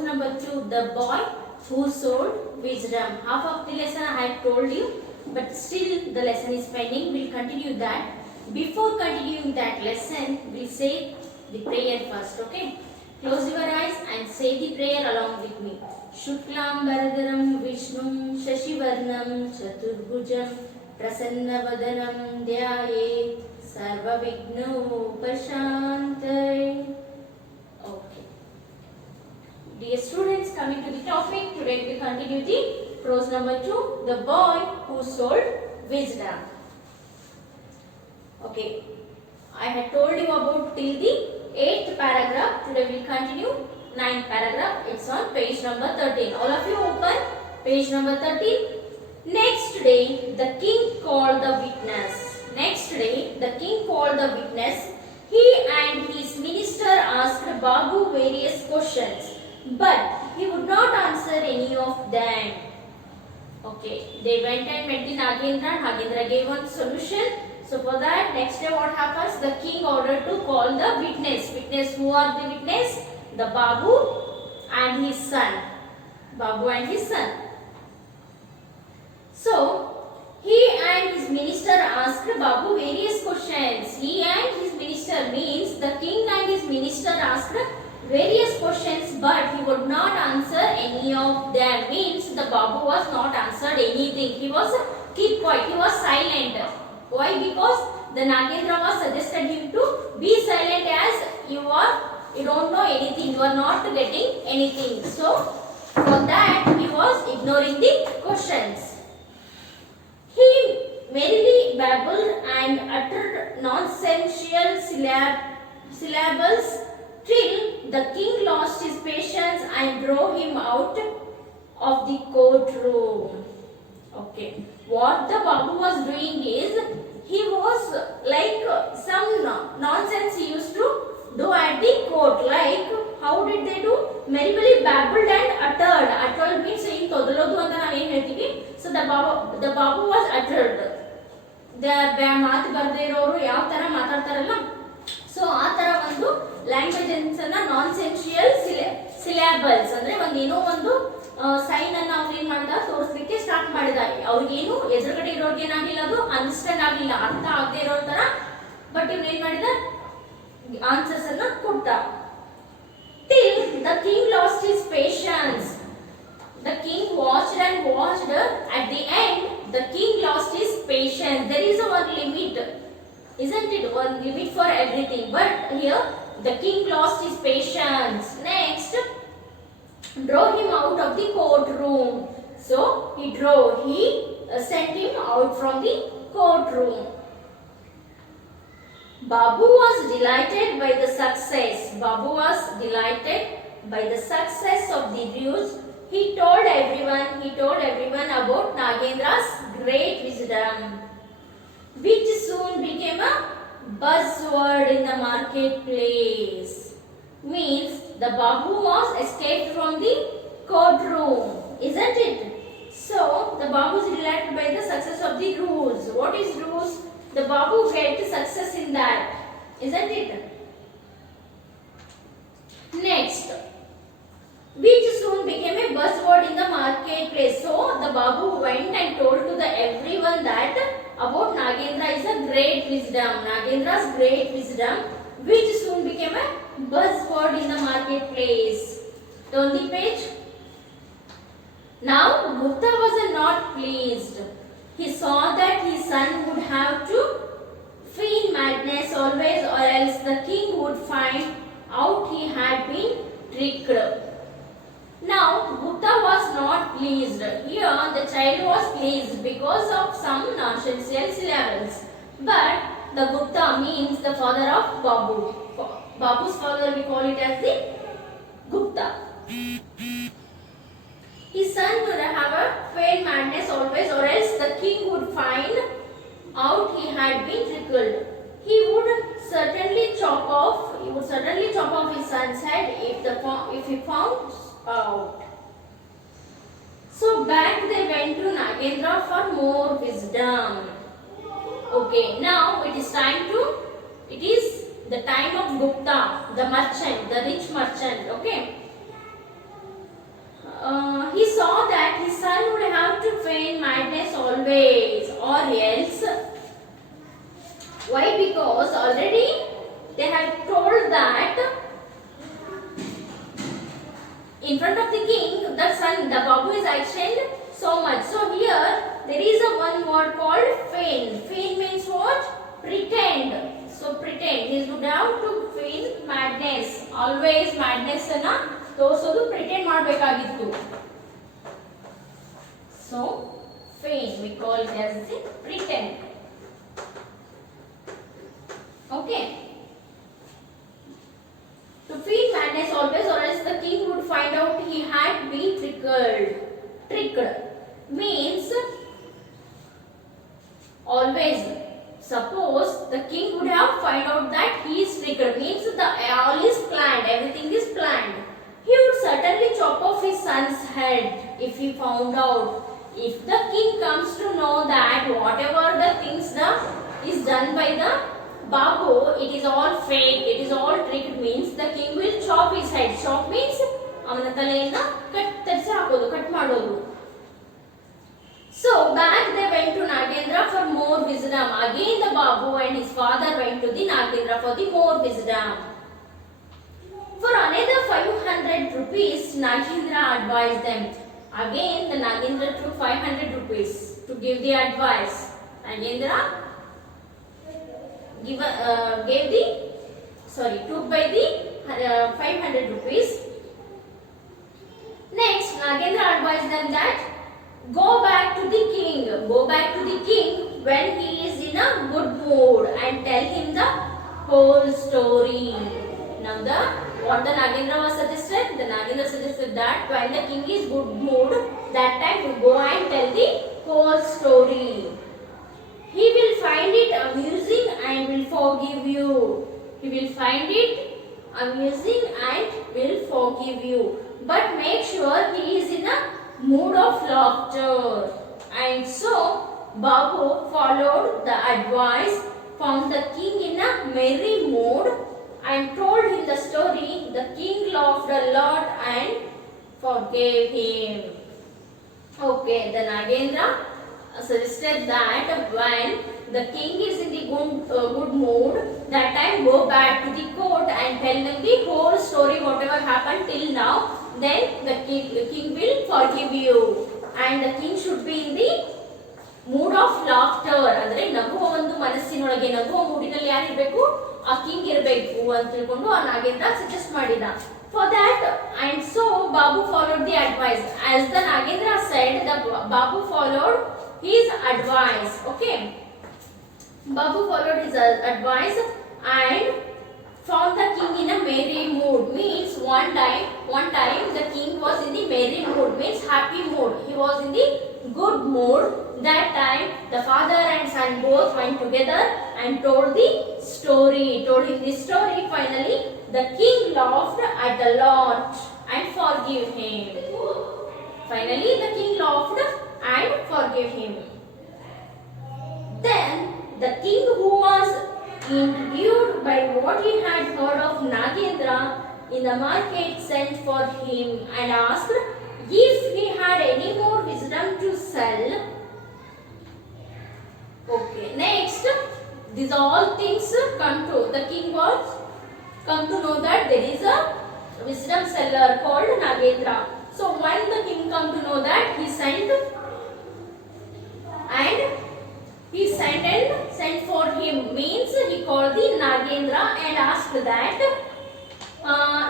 Close number 2, the boy who sold wisdom. Half of the lesson I have told you, but still the lesson is pending. We'll continue that. Before continuing that lesson, we'll say the prayer first, okay? Close your eyes and say the prayer along with me. Shuklam Baradaram Vishnum Shashivarnam Chaturbhujam Prasannavadanam Dhyaye Sarva Vigno Pashantai. Okay. Dear students, coming to the topic, today we continue the prose number 2, the boy who sold wisdom. Okay, I had told you about till the 8th paragraph. Today we will continue 9th paragraph. It's on page number 13. All of you open page number 13. Next day, the king called the witness. Next day, the king called the witness. He and his minister asked Babu various questions, but he would not answer any of them. Okay, they went and met the Nagendra. Nagendra gave one solution. So for that, next day what happens? The king ordered to call the witness. Witness, who are the witness? The Babu and his son. Babu and his son. So, he and his minister asked Babu various questions. He and his minister means the king and his minister asked various questions, but he would not answer any of them. Means the Babu was not answered anything. He was keep quiet. He was silent. Why? Because the Nagendra was suggested him to be silent, as you don't know anything. You are not getting anything. So for that he was ignoring the questions. He merely babbled and uttered nonsensical syllables till the king lost his patience and drove him out of the courtroom. Okay. What the Babu was doing is, he was like some nonsense he used to do at the court. Like, how did they do? Merrily babbled and uttered. Uttered means in todolodu anta naan ಏನು ಹೇಳ್ತೀವಿ. So the Babu was uttered. ಮಾತು ಬರದೇ ಇರೋರು ಯಾವ ತರ ಮಾತಾಡ್ತಾರಲ್ಲ, so ಆ ತರ ಒಂದು ಲ್ಯಾಂಗ್ವೇಜ್ ಅನ್ನ ನಾನ್ಸೆನ್ಸಿಯಲ್ ಸಿಲೆಬಲ್ಸ್ ಅಂದ್ರೆ ಒಂದೇನೋ ಒಂದು ಸೈನ್ ಅನ್ನ ಅವ್ರು ಏನ್ ಮಾಡಿದ ತೋರಿಸ್ಲಿಕ್ಕೆ ಸ್ಟಾರ್ಟ್ ಮಾಡಿದ. ಅವ್ರಿಗೇನು ಎದುರುಗಡೆ ಇರೋರ್ಗೆ ಏನಾಗಿಲ್ಲ, ಅದು ಅಂಡರ್ಸ್ಟ್ಯಾಂಡ್ ಆಗಿಲ್ಲ, ಅರ್ಥ ಆಗದೆ ಇರೋ ತರ. ಬಟ್ ಇವ್ರು ಏನ್ ಮಾಡಿದ, ಆನ್ಸರ್ಸ್ ಅನ್ನ ಕೊಟ್ಟ. Till the king lost his patience. The king watched and watched. At the end, the king lost his patience. There is a one limit, isn't it? One limit for everything. But here, the king lost his patience. Next, drove him out of the courtroom. So he sent him out from the courtroom. Babu was delighted by the success. Babu was delighted by the success of the ruse. He told everyone about Nagendra's great wisdom, which soon became a buzzword in the marketplace. Means the Babu was escaped from the courtroom, isn't it? So the Babu is delighted by the success of the ruse. What is ruse? The Babu get success in that, isn't it? Next, which soon became a buzzword in the marketplace. So the Babu went and told to everyone that about Nagendra is a great wisdom. Nagendra's great wisdom, which soon became a buzzword in the marketplace. Turn the page. Now Gupta was not pleased. He saw that his son would have to feign madness always, or else the king would find out he had been tricked. Now Gupta was not pleased. Here the child was pleased because of some nonsensical syllables. But the Gupta means the father of Babu. Babu's father, we call it as the Gupta. His son would have a feigned madness always, or else the king would find out he had been trickled. He would certainly chop off his son's head if he found out. So back they went to Nagendra for more wisdom. Okay, now it is the time of Gupta, the merchant, the rich merchant. Okay. else. Why? Because already they have told that in front of the king, the Babu is actioned so much. So here there is a one word called feign. Feign means what? Pretend. So pretend. He would have to feign madness. Always madness na ತೋರಿಸೋದು pretend ಮಾಡಬೇಕಾಗಿತ್ತು. So feign we call it as the pretend. Okay. To feign madness always, or else the king would find out he had been tricked means always. Suppose the king would have find out that he is tricked means all is planned, everything is planned. He would certainly chop off his son's head if he found out. If the king comes to know that whatever the things is done by the Babu, it is all fake, it is all tricked means the king will chop his head. Chop means ಅವನ ತಲೆಯನ್ನ ತೆಗೆಸಿ ಹಾಕೋದು, cut ಮಾಡೋದು. So back they went to Nagendra for more wisdom. Again the Babu and his father went to the Nagendra for the more wisdom. For another 500 rupees, Nagendra advised them. Again the Nagendra took 500 rupees to give the advice. Nagendra took by the 500 rupees. Next, Nagendra advised them that go back to the king when he is in a good mood and tell him the whole story. Now what the Nagendra was suggested? The Nagendra suggested that when the king is good mood, that time you go and tell the whole story. He will find it amusing and will forgive you. He will find it amusing and will forgive you. But make sure he is in a mood of laughter. And so Babu followed the advice, found the king in a merry mood and told him the story. The king laughed a lot and forgave him. Okay, the Nagendra suggested that when the king is in the good mood, that time go back to the court and tell them the whole story, whatever happened till now. Then the king will forgive you, and the king should be in the mood of laughter. ಅಂದ್ರೆ ನಗುವ ಒಂದು ಮನಸ್ಸಿನೊಳಗೆ, ನಗುವ ಮೂಡಿನಲ್ಲಿ ಯಾರು ಇರಬೇಕು? ಆ king ಇರಬೇಕು ಅಂತ ತಿಳ್ಕೊಂಡು ಆ ನಾಗೇಂದ್ರ ಸಜೆಸ್ಟ್ ಮಾಡಿದ. For that, and so Babu followed the advice. As the Nagendra said, the Babu followed his advice. Okay, Babu followed his advice and found the king in a merry mood. Means one time the king was in the merry mood, means happy mood. He was in the good mood. That time the father and son both went together and told him the story. Finally the king laughed at a lot and forgave him. Finally the king laughed and forgave him. Then the king, who was intrigued by what he had heard of Nagendra in the market, sent for him and asked if he had any more wisdom to sell. Okay, next, these all things the king was come to know that there is a wisdom seller called Nagendra. So when the king come to know that, he sent for him, means he called the Nagendra and asked that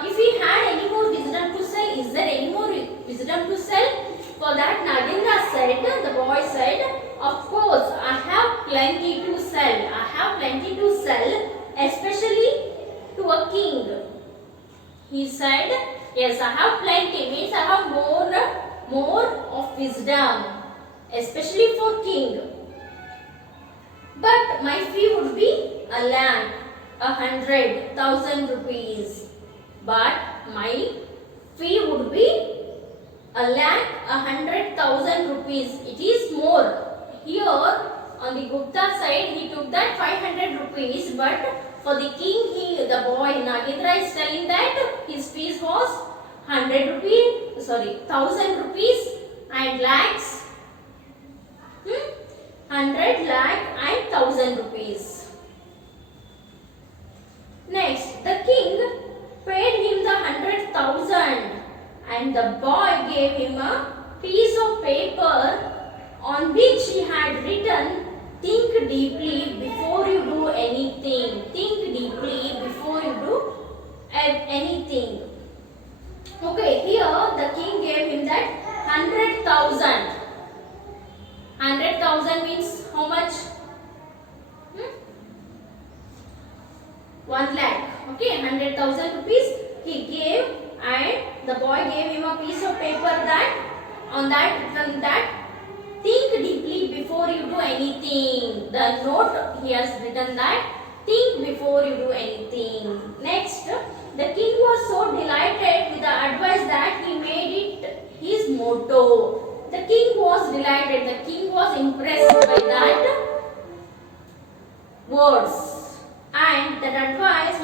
if he had any more wisdom to sell. Is there any more wisdom to sell? For that Nagendra said, the boy said, of course I have plenty to sell. Especially to a king. He said, yes, I have plenty, means I have more of wisdom, especially for king. But my fee would be 100,000 rupees. But my fee would be 100,000 rupees. It is more. Here on the Gupta side, he took that 500 rupees, but for the king, the boy Nagendra is telling that his fees was 1,000 rupees and lakhs. 100 lakh and 1000 rupees. Next, the king paid him the 100,000 and the boy gave him a piece of paper on which he had written, think deeply before you do anything. Think deeply before you do anything. Okay, here the king gave him that 100,000. 100,000 means how much? 1 lakh. Okay, 100,000 rupees he gave, and the boy gave him a piece of paper that on that written that think deeply before you do anything. The note he has written that think before you do anything. Next, the king was so delighted with the advice that he made it his motto. The king was delighted. The king was impressed by that words, and that advice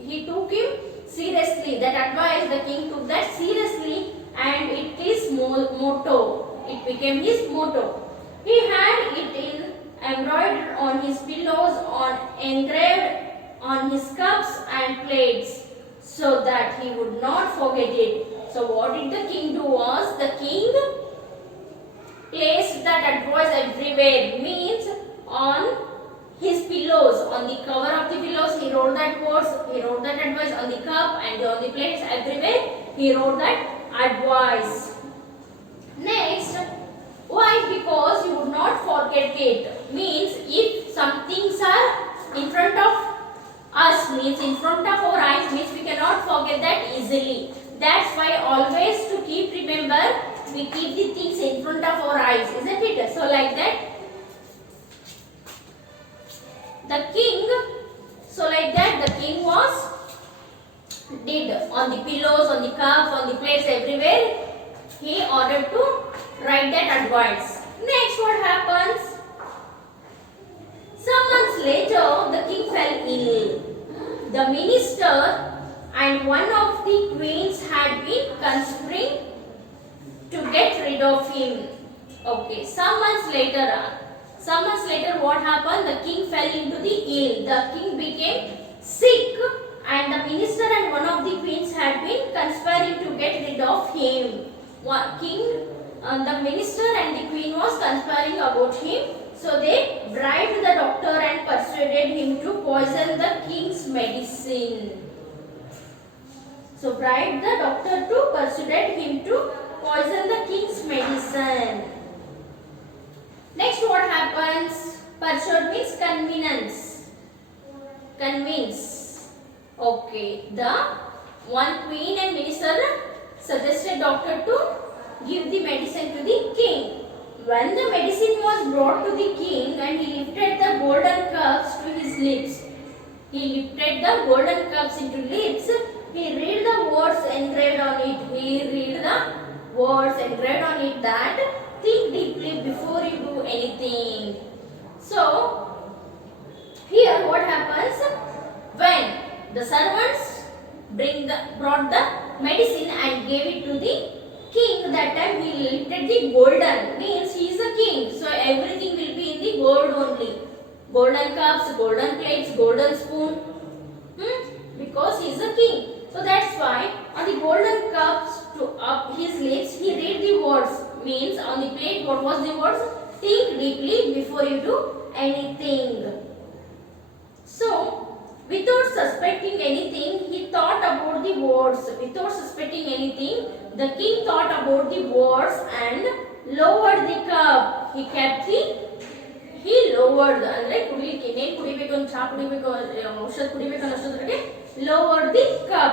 he took him seriously. That advice the king took that seriously, and it is motto. It became his motto. He had it embroidered on his pillows, engraved on his cups and plates, so that he would not forget it. So what did the king do was, the king placed that advice everywhere, means on his pillows, on the cover of the pillows he wrote that words, he wrote that advice on the cup and on the plates, everywhere he wrote that advice. Next, why? Because you would not forget it. Means if some things are in front of us, means in front of our eyes, means we cannot forget that easily. That's why always to keep remember, we keep the things in front of our eyes, isn't it? So like that, the king was did on the pillows, on the cups, on the plates, everywhere he ordered to write that advice. Next, what happens? Some months later, the king fell ill. The minister and one of the queens had been conspiring to get rid of him. Okay, some months later, what happened? The king fell into the ill. The king became sick, and the minister and one of the queens had been conspiring to get rid of him. The minister and the queen was conspiring about him, so they bribed the doctor and persuaded him to poison the king's medicine. So bribed the doctor to persuade him to poison the king's medicine. Next, what happens? Persuade means convince. Okay, the one queen and minister suggested doctor to give the medicine to the king. When the medicine was brought to the king and he lifted the golden cups to his lips, he read the words engraved on it that think deeply before you do anything. So here what happens? When the servants brought the medicine and gave it to the king, that time he lifted the golden, means he is a king, so everything will be in the gold only. Golden cups, golden plates, golden spoon, because he is a king. So that's why on the golden cups to up his lips he read the words, means on the plate what was the words? Think deeply before you do anything. So without suspecting anything, he thought about the words. Without suspecting anything, the king thought about the words and lowered the cup. He lowered, ಅಂದ್ರೆ ಕುಡಿಲಿಕ್ಕೆ ಇನ್ನೇನು ಕುಡಿಬೇಕು ಅಂತ ಚಾ ಕುಡಿಬೇಕು ಔಷಧ ಕುಡಿಬೇಕು ಅನ್ನೋಷ್ಟೊತ್ತಿಗೆ lowered the cup.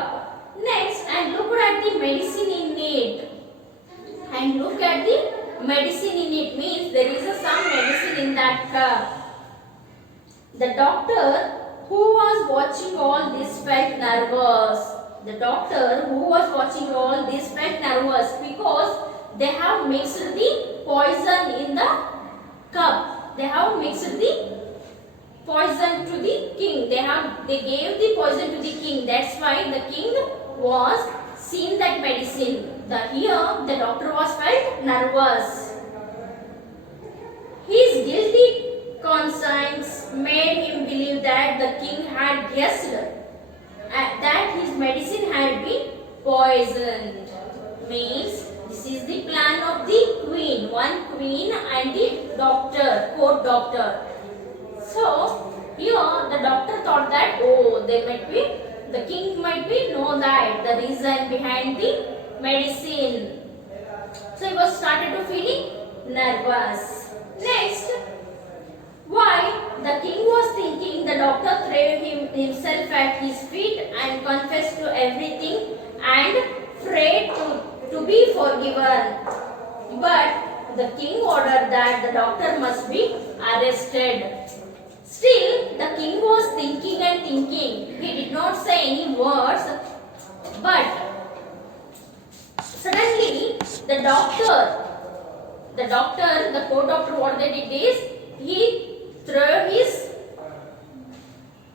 Next, and looked at the medicine in it. And look at the medicine in it, means there is some medicine in that cup. The doctor who was watching all this felt nervous. The doctor who was watching all this felt nervous because they have mixed the poison in the cup. They have mixed the poison to the king. They gave the poison to the king. That's why the king was seen that medicine. Here the doctor was felt nervous. His guilt conscience made him believe that the king had guessed that his medicine had been poisoned. Means this is the plan of the queen, one queen and the doctor, court doctor. So here the doctor thought that the king might be know that the reason behind the medicine. So he was started to feeling nervous. Next, why the king was thinking the doctor threw himself at his feet and confessed to everything and prayed to be forgiven. But the king ordered that the doctor must be arrested. Still, the king was thinking and thinking. He did not say any words. But suddenly, the court doctor, what they did is, he threw his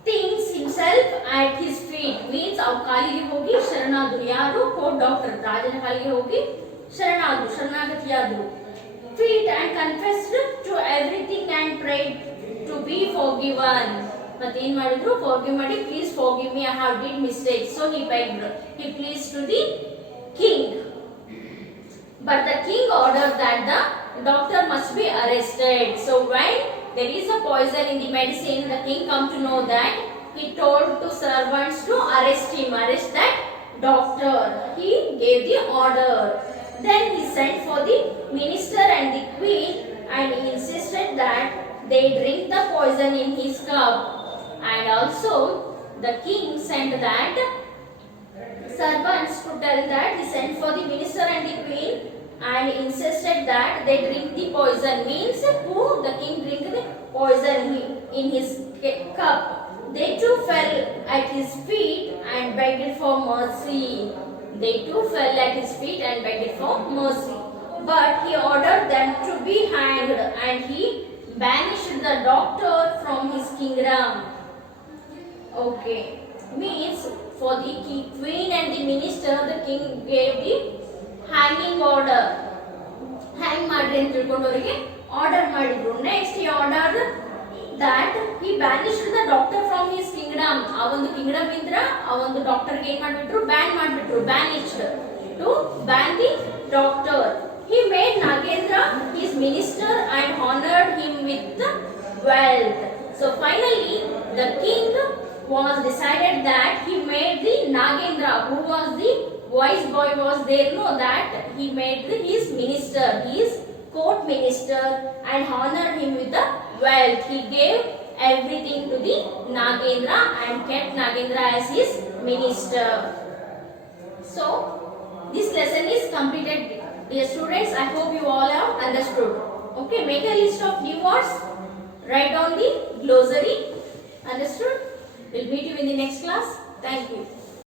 things himself at his feet. Means ಅವು ಕಾಲಿಗೆ ಹೋಗಿ ಶರಣಾದ್ರು. ಯಾರು? Court doctor ರಾಜನ ಕಾಲಿಗೆ ಹೋಗಿ ಶರಣಾಗತಿಯಾದ್ರು. Feet and confessed to everything and prayed to be forgiven. ಮತ್ತೆ ಏನು ಮಾಡಿದ್ರು? Forgive ಮಾಡಿ, please forgive me, I have did mistakes. So he begged, he pleased to the king. But the king ordered that the doctor must be arrested. So when there is a poison in the medicine, the king come to know that, he told to servants to arrest him, arrest that doctor. He gave the order. Then he sent for the minister and the queen and he insisted that they drink the poison in his cup. And also the king sent that servants to tell that, he sent for the minister and the queen and insisted that they drink the poison. Means who? The king drink the poison in his cup. They too fell at his feet and begged for mercy. They too fell at his feet and begged for mercy. But he ordered them to be hanged and he banished the doctor from his kingdom. Okay. Means for the queen and the minister, the king gave the hanging order. Hang ಮಾಡ್ರಿ ಅಂತ ತಿಳ್ಕೊಂಡು ಅವರಿಗೆ order ಮಾಡಿದ್ರು. Next he ordered that he banished the doctor from his kingdom. ಆ ಒಂದು Kingdom Indra ಆ ಒಂದು doctor ಗೆ ಏನು ಮಾಡಿಬಿಟ್ರು? ಬ್ಯಾನ್ ಮಾಡಿಬಿಟ್ರು. banished to ban the doctor. He made Nagendra his minister and honored him with wealth. So finally the king was decided that he made the Nagendra, who was the wise boy was there, no, that he made his minister, his court minister, and honored him with the wealth. He gave everything to the Nagendra and kept Nagendra as his minister. So this lesson is completed, dear students. I hope you all have understood. Okay, make a list of new words, write down the glossary. Understood? We'll meet you in the next class. Thank you.